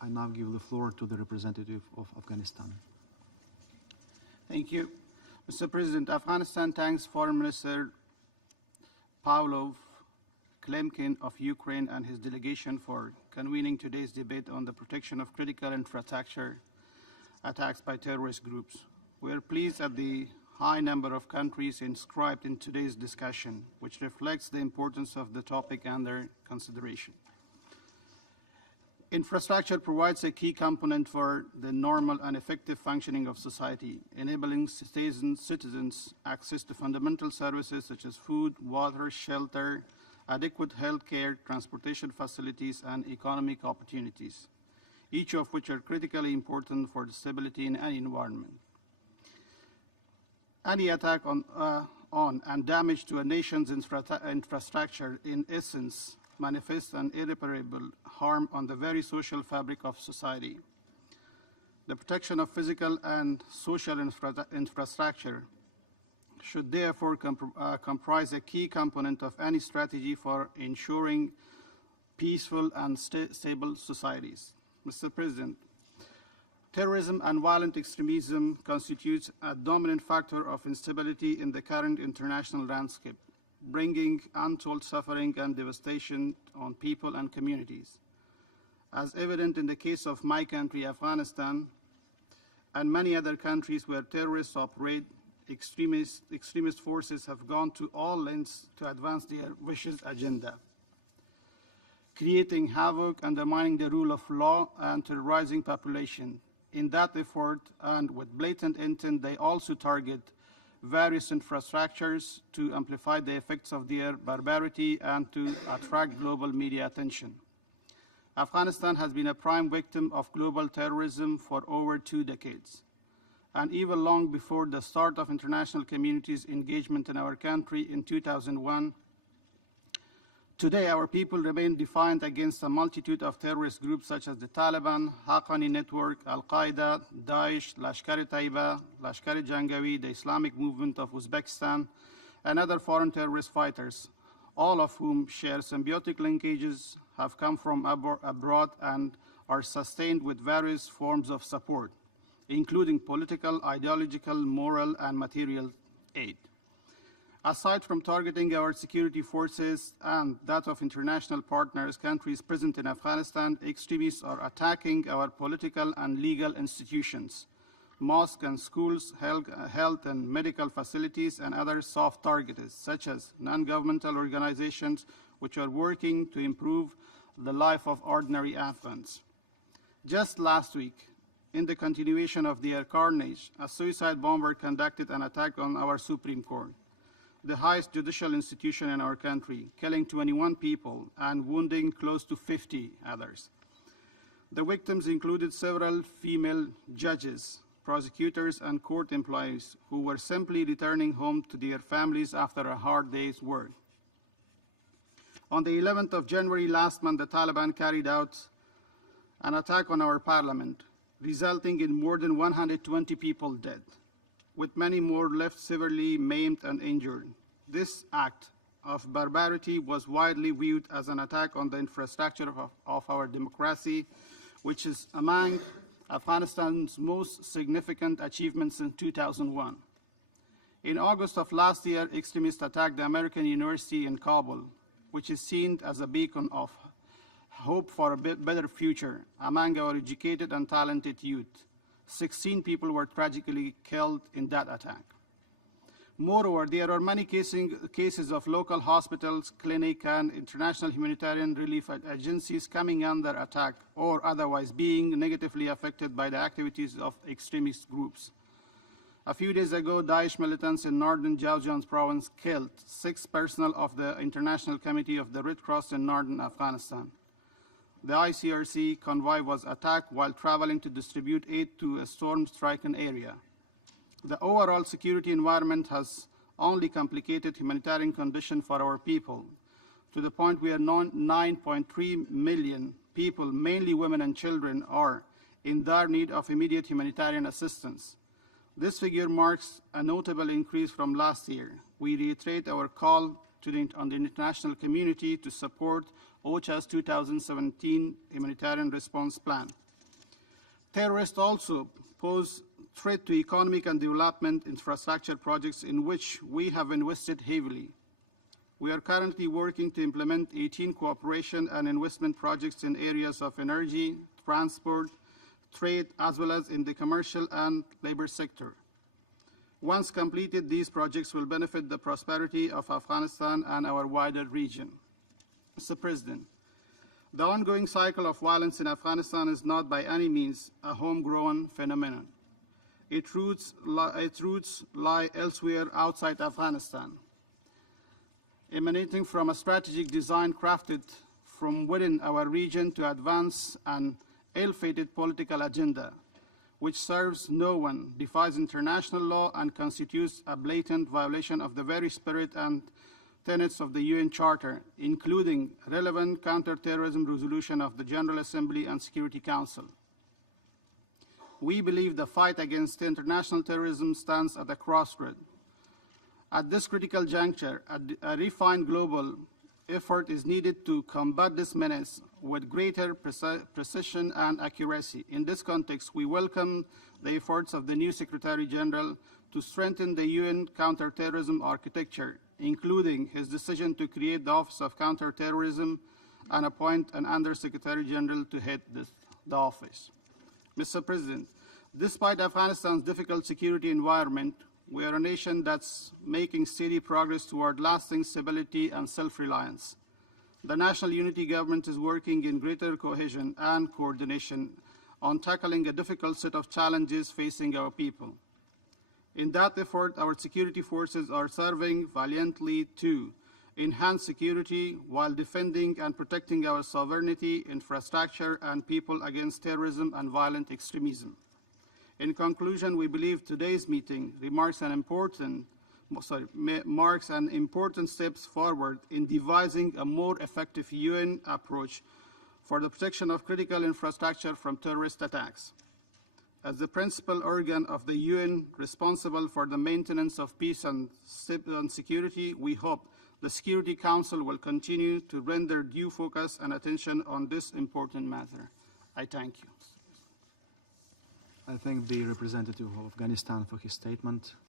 I now give the floor to the representative of Afghanistan. Thank you. Mr. President, Afghanistan thanks Foreign Minister Pavlov Klemkin of Ukraine and his delegation for convening today's debate on the protection of critical infrastructure attacks by terrorist groups. We are pleased at the high number of countries inscribed in today's discussion, which reflects the importance of the topic under consideration. Infrastructure provides a key component for the normal and effective functioning of society, enabling citizens access to fundamental services such as food, water, shelter, adequate health care, transportation facilities, and economic opportunities, each of which are critically important for the stability in any environment. Any attack on and damage to a nation's infrastructure, in essence, manifests an irreparable harm on the very social fabric of society. The protection of physical and social infrastructure should therefore comprise a key component of any strategy for ensuring peaceful and stable societies. Mr. President, terrorism and violent extremism constitutes a dominant factor of instability in the current international landscape, bringing untold suffering and devastation on people and communities. As evident in the case of my country, Afghanistan, and many other countries where terrorists operate, extremist forces have gone to all lengths to advance their vicious agenda, creating havoc, undermining the rule of law, and terrorizing population. In that effort, and with blatant intent, they also target various infrastructures to amplify the effects of their barbarity and to attract global media attention. Afghanistan has been a prime victim of global terrorism for over 2 decades. And even long before the start of international community's engagement in our country in 2001, today our people remain defiant against a multitude of terrorist groups such as the Taliban, Haqqani Network, Al-Qaeda, Daesh, Lashkar-e-Taiba, Lashkar-e-Jangawi, the Islamic Movement of Uzbekistan, and other foreign terrorist fighters, all of whom share symbiotic linkages, have come from abroad, and are sustained with various forms of support, including political, ideological, moral, and material aid. Aside from targeting our security forces and that of international partners, countries present in Afghanistan, extremists are attacking our political and legal institutions, mosques and schools, health and medical facilities, and other soft targets, such as non-governmental organizations which are working to improve the life of ordinary Afghans. Just last week, in the continuation of their carnage, a suicide bomber conducted an attack on our Supreme Court, the highest judicial institution in our country, killing 21 people and wounding close to 50 others. The victims included several female judges, prosecutors, and court employees who were simply returning home to their families after a hard day's work. On the 11th of January last month, the Taliban carried out an attack on our parliament, resulting in more than 120 people dead, with many more left severely maimed and injured. This act of barbarity was widely viewed as an attack on the infrastructure of our democracy, which is among Afghanistan's most significant achievements since 2001. In August of last year, extremists attacked the American University in Kabul, which is seen as a beacon of hope for a better future among our educated and talented youth. 16 people were tragically killed in that attack. Moreover, there are many cases of local hospitals, clinics, and international humanitarian relief agencies coming under attack or otherwise being negatively affected by the activities of extremist groups. A few days ago, Daesh militants in northern Jaujan province killed 6 personnel of the International Committee of the Red Cross in northern Afghanistan. The ICRC convoy was attacked while traveling to distribute aid to a storm-stricken area. The overall security environment has only complicated humanitarian conditions for our people, to the point where 9.3 million people, mainly women and children, are in dire need of immediate humanitarian assistance. This figure marks a notable increase from last year. We reiterate our call on the international community to support OCHA's 2017 Humanitarian Response Plan. Terrorists also pose threat to economic and development infrastructure projects in which we have invested heavily. We are currently working to implement 18 cooperation and investment projects in areas of energy, transport, trade, as well as in the commercial and labor sector. Once completed, these projects will benefit the prosperity of Afghanistan and our wider region. Mr. President, the ongoing cycle of violence in Afghanistan is not by any means a homegrown phenomenon. Its roots lie elsewhere outside Afghanistan, emanating from a strategic design crafted from within our region to advance an ill-fated political agenda, which serves no one, defies international law, and constitutes a blatant violation of the very spirit and tenets of the UN Charter, including relevant counterterrorism resolution of the General Assembly and Security Council. We believe the fight against international terrorism stands at a crossroad. At this critical juncture, a refined global effort is needed to combat this menace with greater precision and accuracy. In this context, we welcome the efforts of the new Secretary General to strengthen the UN counterterrorism architecture, including his decision to create the Office of Counterterrorism and appoint an Under-Secretary General to head the office. Mr. President, despite Afghanistan's difficult security environment, we are a nation that's making steady progress toward lasting stability and self-reliance. The National Unity Government is working in greater cohesion and coordination on tackling a difficult set of challenges facing our people. In that effort, our security forces are serving valiantly to enhance security while defending and protecting our sovereignty, infrastructure, and people against terrorism and violent extremism. In conclusion, we believe today's meeting marks an important steps forward in devising a more effective UN approach for the protection of critical infrastructure from terrorist attacks. As the principal organ of the UN responsible for the maintenance of peace and security, we hope the Security Council will continue to render due focus and attention on this important matter. I thank you. I thank the representative of Afghanistan for his statement.